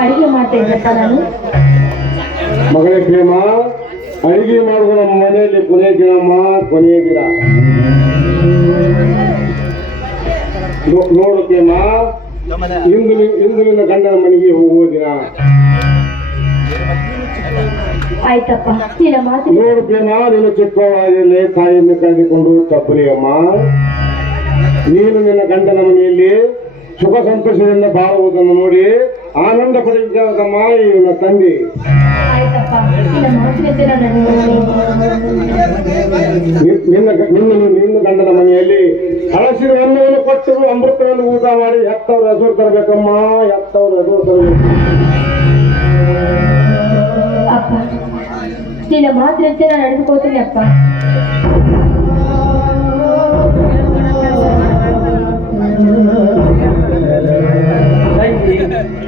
ಅಡಿಗೆ ಮಾಡ್ತಾ ಇದ್ದಪ್ಪ ನಾನು. ಮಗಳೇ ಪ್ರೇಮ, ಅಡಿಗೆ ಮಾಡುವ ನಮ್ಮ ಮನೆಯಲ್ಲಿ ಕೊನೆಯ ಗಿಡಮ್ಮ, ಕೊನೆಯ ಗಿಡ ನೋಡು ಪ್ರೇಮ. ಇಂದು ನಿನ್ನ ಗಂಡನ ಮನೆಗೆ ಹೋಗುವ ದಿನ. ಆಯ್ತಪ್ಪ, ನಿನ್ನ ಮಾತು. ನೋಡು ಪ್ರೇಮ, ನಿನ್ನ ಚಿಕ್ಕವಾಗಿರಲಿ ತಾಯಿಯನ್ನು ಕಳೆದುಕೊಂಡು ತಪ್ಪಲಿ ಅಮ್ಮ. ನೀನು ನಿನ್ನ ಗಂಡನ ಮನೆಯಲ್ಲಿ ಸುಖ ಸಂತೋಷದಿಂದ ಬಾಳುವುದನ್ನು ನೋಡಿ ಆನಂದ ಪಡೆದಮ್ಮ ಇವನ ತಂದೆ. ಆಯ್ತಪ್ಪ, ನಿನ್ನ ಮಾತಿನಂತೆ ನಾನು ನಿನ್ನ ಗಂಡನ ಮನೆಯಲ್ಲಿ ಹಳಸಿದ ಅನ್ನವನ್ನು ಕೊಟ್ಟು ಅಮೃತವನ್ನು ಊಟ ಮಾಡಿ ಹೆತ್ತವ್ರ ಹೆಸರು ತರಬೇಕಮ್ಮ, ಹೆತ್ತವ್ರ ಹೆಸರು ತರಬೇಕು. ಅಪ್ಪ, ನಿನ್ನ ಮಾತಿನಂತೆ ನಾನು ನಡೆದುಕೋತೀನಿ ಅಪ್ಪ.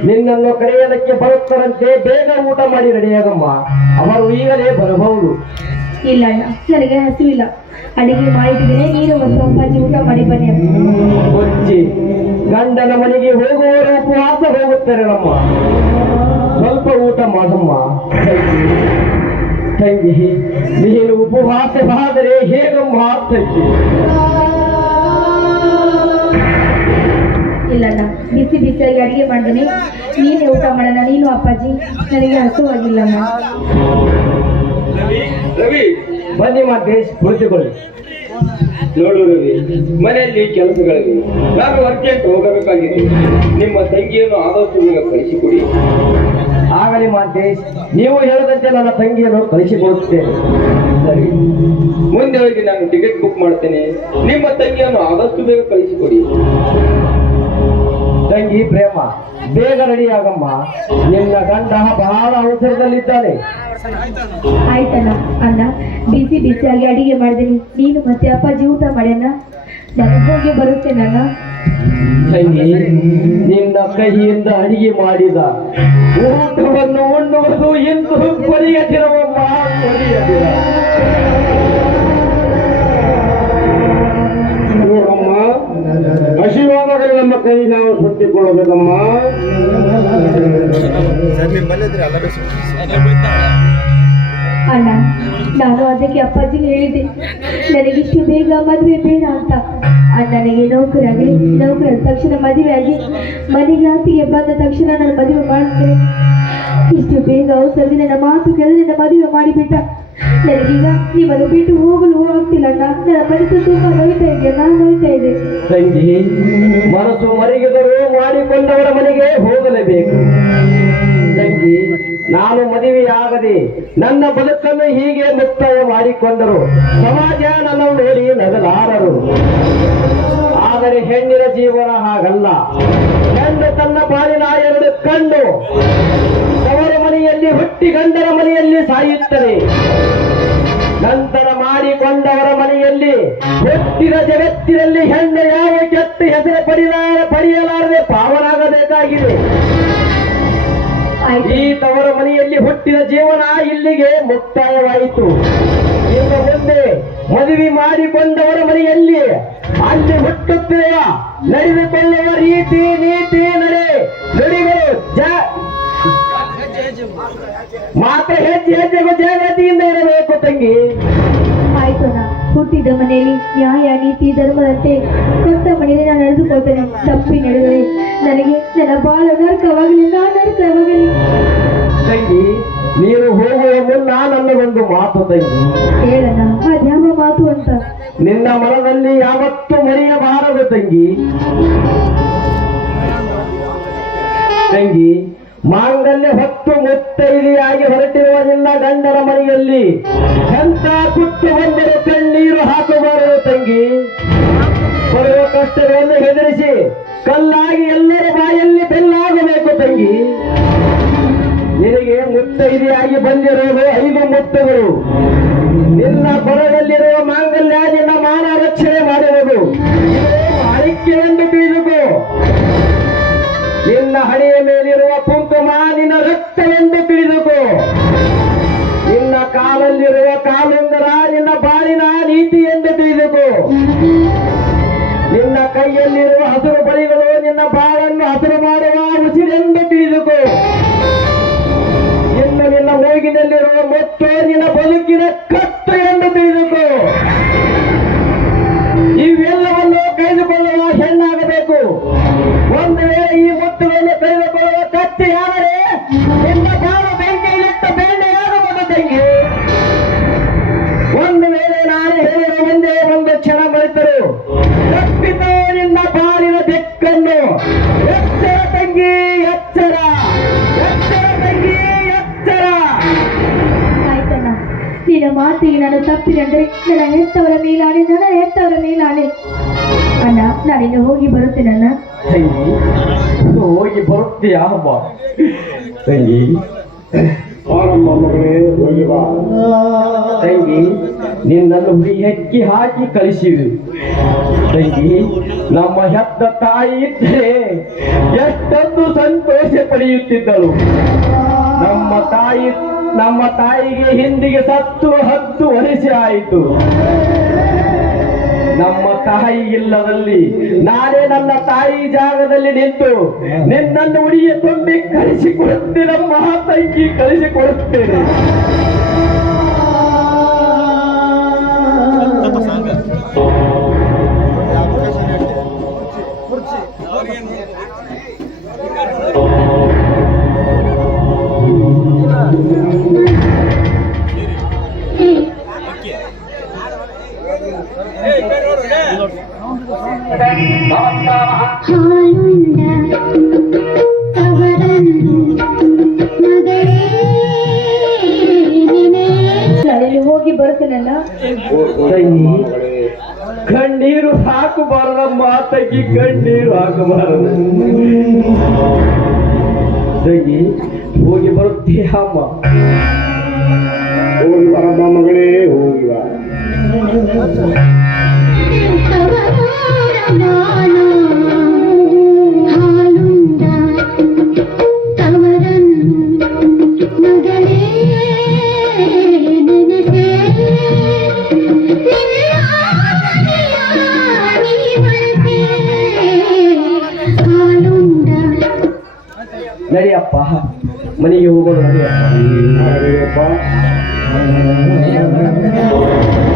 ನಿನ್ನನ್ನು ಕರೆಯೋದಕ್ಕೆ ಬರುತ್ತಾರಂತೆ, ಬೇಗ ಊಟ ಮಾಡಿ ರೆಡಿಯಾಗಮ್ಮ, ಅವರು ಈಗಲೇ ಬರಬಹುದು. ಇಲ್ಲ ಅಣ್ಣ, ನನಗೆ ಹಸಿವಿಲ್ಲ. ಅಡಿಗೆ ಮಾಡಿದ್ದೇನೆ, ನೀನು ಮತ್ತು ಅಪ್ಪಾಜಿ ಊಟ ಮಾಡಿ ಬನ್ನಿ ಅಪ್ಪ. ಕೊಚ್ಚಿ ಗಂಡನ ಮನೆಗೆ ಹೋಗುವವರು ಉಪವಾಸ ಹೋಗುತ್ತಾರೆ ನಮ್ಮ. ಸ್ವಲ್ಪ ಊಟ ಮಾಡಮ್ಮ ತಂಗಿ. ನೀನು ಉಪವಾಸವಾದರೆ ಹೇಗಮ್ಮ ತಂಗಿ? ಇಲ್ಲಣ್ಣ, ಬಿಸಿ ಬಿಸಿಯಾಗಿ ಅಡಿಗೆ ಮಾಡಿದ್ದೀನಿ, ನೀನೇ ಊಟ ಮಾಡೋಣ. ನೀನು ಅಪ್ಪಾಜಿ, ನನಗೆ ಹಸುವಾಗಿಲ್ಲಮ್ಮ. ರವಿ, ಬನ್ನಿ ಮಾತೇಶ್, ಕುಳಿತುಕೊಳ್ಳಿ. ನೋಡು ರವಿ, ಮನೆಯಲ್ಲಿ ಕೆಲಸಗಳಿವೆ, ನಾನು ಅರ್ಜೆಂಟ್ ಹೋಗಬೇಕಾಗಿದೆ. ನಿಮ್ಮ ತಂಗಿಯನ್ನು ಆದಷ್ಟು ಬೇಗ ಕಳಿಸಿಕೊಡಿ. ಆಗಲಿ ಮಾತೇಶ್, ನೀವು ಹೇಳದಂತೆ ನನ್ನ ತಂಗಿಯನ್ನು ಕಳಿಸಿಕೊಡುತ್ತೇನೆ. ಸರಿ, ಮುಂದೆ ಹೋಗಿ ನಾನು ಟಿಕೆಟ್ ಬುಕ್ ಮಾಡ್ತೇನೆ. ನಿಮ್ಮ ತಂಗಿಯನ್ನು ಆದಷ್ಟು ಬೇಗ ಕಳಿಸಿಕೊಡಿ. ತಂಗಿ ಪ್ರೇಮ, ಬೇಗ ರೆಡಿ ಆಗಮ್ಮ, ನಿನ್ನ ಗಂಡ ಬಹಳ ಅವಸರದಲ್ಲಿದ್ದಾನೆ. ಆಯ್ತಣ್ಣ. ಅಣ್ಣ, ಬಿಸಿ ಬಿಸಿಯಾಗಿ ಅಡಿಗೆ ಮಾಡಿದ್ದೀನಿ, ನೀನು ಮತ್ತೆ ಅಪ್ಪಾಜಿ ಊಟ ಮಾಡ್ಯಾನ. ನನಗೆ ಹೋಗಿ ಬರುತ್ತೇನಣ್ಣ. ತಂಗಿ, ನಿನ್ನ ಕೈಯಿಂದ ಅಡಿಗೆ ಮಾಡಿದ ಊಟವನ್ನು ಉಣ್ಣುವುದು ಎಂದು ಕೊನೆಯ ದಿನವಮ್ಮ, ಕೊನೆಯ ದಿನ. ನೋಡಮ್ಮ, ಹಸಿವಾದಾಗ ನಮ್ಮ ಕೈ ನಾವು ಸುತ್ತಿಕೊಳ್ಳಬೇಕಮ್ಮ. ಅಣ್ಣ, ನಾನು ಅದಕ್ಕೆ ಅಪ್ಪಾಜಿ ಹೇಳಿದೆ, ನನಗಿಷ್ಟು ಬೇಗ ಮದುವೆ ಬೇಡ ಅಂತ. ಅಣ್ಣನಿಗೆ ನೌಕರಾಗಿ ನೌಕರ ತಕ್ಷಣ ಮದುವೆ ಆಗಿ ಮನೆಗೆ ಆತಿಗೆ ಬಂದ ತಕ್ಷಣ ನಾನು ಮದುವೆ ಮಾಡ್ತೇನೆ. ಇಷ್ಟು ಬೇಗ ಅವಸರದಿಂದ ನನ್ನ ಮಾತು ಕೇಳಿದ್ರೆ ನನ್ನ ಮದುವೆ ಮಾಡಿಬಿಟ್ಟ. ನನಗೀಗ ನಿಮ್ಮನ್ನು ಬಿಟ್ಟು ಹೋಗಲು ಆಗ್ತಿಲ್ಲ ಅಣ್ಣ. ನನ್ನ ಮನಸ್ಸು ತುಂಬಾ ನೋಯ್ತಾ ಇದೆ, ನಾನು ನೋಯ್ತಾ ಇದೆ. ತಂಗಿ, ಮನಸ್ಸು ಮರಿಗಿದರೂ ಮಾಡಿಕೊಂಡವರ ಮನೆಗೆ ಹೋಗಲೇಬೇಕು. ತಂಗಿ, ನಾನು ಮದುವೆಯಾಗದೆ ನನ್ನ ಬದುಕನ್ನು ಹೀಗೆ ಮುಕ್ತಾಯ ಮಾಡಿಕೊಂಡರು ಸಮಾಜ ನನ್ನ ನೋಡಿ ನಗಲಾರರು. ಆದರೆ ಹೆಣ್ಣಿನ ಜೀವನ ಹಾಗಲ್ಲ. ಹೆಣ್ಣು ತನ್ನ ಪಾಲಿನ ಎರಡು ಕಣ್ಣು ಅವರ ಮನೆಯಲ್ಲಿ ಹುಟ್ಟಿ ಗಂಡನ ಮನೆಯಲ್ಲಿ ಸಾಯುತ್ತದೆ. ನಂತರ ಮಾಡಿಕೊಂಡವರ ಮನೆಯಲ್ಲಿ ಹುಟ್ಟಿದ ಜಗತ್ತಿನಲ್ಲಿ ಹೆಣ್ಣು ಯಾವ ಕೆಟ್ಟ ಹೆಸರು ಪಡೆಯಲಾರದೆ ಪಾವನಾಗಬೇಕಾಗಿದೆ. ಈ ತವರ ಮನೆಯಲ್ಲಿ ಹುಟ್ಟಿದ ಜೀವನ ಇಲ್ಲಿಗೆ ಮುಕ್ತಾಯವಾಯಿತು. ಇನ್ನು ಮುಂದೆ ಮದುವೆ ಮಾಡಿಕೊಂಡವರ ಮನೆಯಲ್ಲಿ ಅಲ್ಲಿ ಹುಟ್ಟುತ್ತಿರುವ ನಡೆದುಕೊಳ್ಳುವ ರೀತಿ ನೀತಿ ನುಡಿಗಳು ಮಾತ್ರ ಹೆಜ್ಜೆ ಹೆಜ್ಜೆಗೂ ಜಾಗೃತಿಯಿಂದ ಇರಬೇಕು ತಂಗಿ. ಆಯ್ತು ಅಣ್ಣ, ಹುಟ್ಟಿದ ಮನೆಯಲ್ಲಿ ನ್ಯಾಯ ನೀತಿ ಧರ್ಮದಂತೆ ಕೊಟ್ಟ ಮನೆಯಲ್ಲಿ ನಾನು ನಡೆದುಕೊಳ್ತೇನೆ. ತಪ್ಪಿ ನಡೆದರೆ ನನಗೆ ನನ್ನ ಬಾಳ ನರಕವಾಗಲಿ, ನಾನು ನರಕವಾಗಲಿ. ತಂಗಿ, ನೀನು ಹೋಗುವ ಮುನ್ನ ನನ್ನದೊಂದು ಮಾತು ತಂಗಿ. ಹೇಳಣ್ಣ, ಅದ್ಯಾವ ಮಾತು ಅಂತ? ನಿನ್ನ ಮನದಲ್ಲಿ ಯಾವತ್ತೂ ಮರೆಯಬಾರದು ತಂಗಿ. ತಂಗಿ, ಮಾಂಗಲ್ಯ ಹೊತ್ತು ಮುತ್ತೈದೆಯಾಗಿ ಹೊರಟಿರುವ ನಿನ್ನ ಗಂಡನ ಮನೆಯಲ್ಲಿ ಎಂತ ಕುಟ್ಟು ಬಂದರೆ ಕಣ್ಣೀರು ಹಾಕಬಾರದು ತಂಗಿ. ಬರುವ ಕಷ್ಟಗಳನ್ನು ಹೆದರಿಸಿ ಕಲ್ಲಾಗಿ ಎಲ್ಲರ ಬಾಯಲ್ಲಿ ಬೆಲ್ಲಾಗಬೇಕು ತಂಗಿ. ನಿನಗೆ ಮುತ್ತೈದೆಯಾಗಿ ಬಂದಿರೋದು 5 ಮುತ್ತುಗಳು. ನಿನ್ನ ಕೊರಗಲ್ಲಿರುವ ಮಾಂಗಲ್ಯ ನಿನ್ನ ಮಾನ ರಕ್ಷಣೆ ಮಾಡುವುದು. ಮಾಣಿಕ್ಯವೆಂದು ತಿಳಿದುಕೋ. ನಿನ್ನ ಹಣೆಯ ಮೇಲಿರುವ ಕುಂಕುಮ ನಿನ್ನ ರಕ್ತವೆಂದು ತಿಳಿದುಕೋ. ನಿನ್ನ ಕಾಲಲ್ಲಿರುವ ಕಾಲುಂಗರ ನಿನ್ನ ಬಾಳಿನ ನೀತಿ ಎಂದು ತಿಳಿದುಕೋ. ನಿನ್ನ ಕೈಯಲ್ಲಿರುವ ಹಸಿರು ಬಳಿಗಳು ನಿನ್ನ ಬಾಳನ್ನು ಹಸಿರು ಮಾಡುವ ಉಸಿರೆಂದು ತಿಳಿದುಕೋ. ಇನ್ನು ನಿನ್ನ ಮೂಗಿನಲ್ಲಿರುವ ಮೊತ್ತು ನಿನ್ನ ಬದುಕಿನ ಕತ್ತು ಎಂದು ತಿಳಿದುಕೋ. ಇವೆಲ್ಲವನ್ನು ಕಳೆದುಕೊಳ್ಳುವ ಹೆಣ್ಣಾಗಬೇಕು. ಒಂದು ವೇಳೆ ಈ ಮುತ್ತುಗಳನ್ನು ಕಳೆದುಕೊಳ್ಳುವ ಕತ್ತೆಯಾದರೆ ನಿನ್ನ ಬಾಳು ಬೆಂಕಿಯಲ್ಲಿಟ್ಟ ಬೆಣ್ಣೆಯಾಗುವುದು ತಂಗಿ. ಒಂದು ವೇಳೆ ನಾನು ಹೇಳಿದ ಮುಂದೆ ಒಂದು ಕ್ಷಣ ಮರೆತರು ತಪ್ಪಿತು ನಿನ್ನ ಬಾಳಿನ ಬೆಕ್ಕನ್ನು. ಎಚ್ಚರ ತಂಗಿ, ಎಚ್ಚರ, ಎಚ್ಚರ ತಂಗಿ, ಎಚ್ಚರ. ಆಯ್ತಣ್ಣ, ನಿನ್ನ ಮಾತಿಗೆ ನಾನು ತಪ್ಪಿದಂದ್ರೆ ನನ್ನ ಹೆತ್ತವರ ಮೇಲಾಣೆ, ನನ್ನ ಹೆತ್ತವರ ಮೇಲಾಣೆ. ಅಣ್ಣ, ನಾನಿನ್ನು ಹೋಗಿ ಬರುತ್ತೇನಣ್ಣ. ತಂಗಿ, ಹೋಗಿ ಬರುತ್ತೀಯಾ? ಅಮ್ಮ ತಂಗಿ, ಬಾರಮ್ಮ ಮಗಳೇ, ಹೋಗಿ ಬಾ. ತಂಗಿ, ನಿನ್ನನ್ನು ಹುಡಿ ಹೆಕ್ಕಿ ಹಾಕಿ ಕಳಿಸಿವಿ. ತಂಗಿ, ನಮ್ಮ ಹೆತ್ತ ತಾಯಿ ಇದ್ದರೆ ಎಷ್ಟೊಂದು ಸಂತೋಷ ಪಡೆಯುತ್ತಿದ್ದಳು. ನಮ್ಮ ತಾಯಿಗೆ ಹಿಂದಿಗೆ ಸತ್ತು 10 ವರ್ಷ ಆಯಿತು. ನಮ್ಮ ತಾಯಿ ಇಲ್ಲದಲ್ಲಿ ನಾನೇ ನನ್ನ ತಾಯಿ ಜಾಗದಲ್ಲಿ ನಿಂತು ನಿನ್ನನ್ನು ಉಡಿಯ ತುಂಬಿ ಕಳಿಸಿಕೊಡುತ್ತೇನಮ್ಮ ತಂಗಿ, ಕಳಿಸಿಕೊಡುತ್ತೇನೆ. ನಾನಿನ್ನು ಹೋಗಿ ಬರುತ್ತೇನಲ್ಲ. ತಂಗಿ, ಕಣ್ಣೀರು ಹಾಕಬಾರದಮ್ಮ ತಂಗಿ, ಕಣ್ಣೀರು ಹಾಕಬಾರದು. ತಂಗಿ, ಹೋಗಿ ಬರುತ್ತೀಯ ಅಮ್ಮ? ಹೋಗಿ ಬರಮ್ಮ ಮಗಳೇ, ಹೋಗಿ ಬಾ. ನಡಿಯಪ್ಪ, ಮನೆಗೆ ಹೋಗೋಣ. ನಡಿಯಪ್ಪ. ನಡಿಯಪ್ಪ.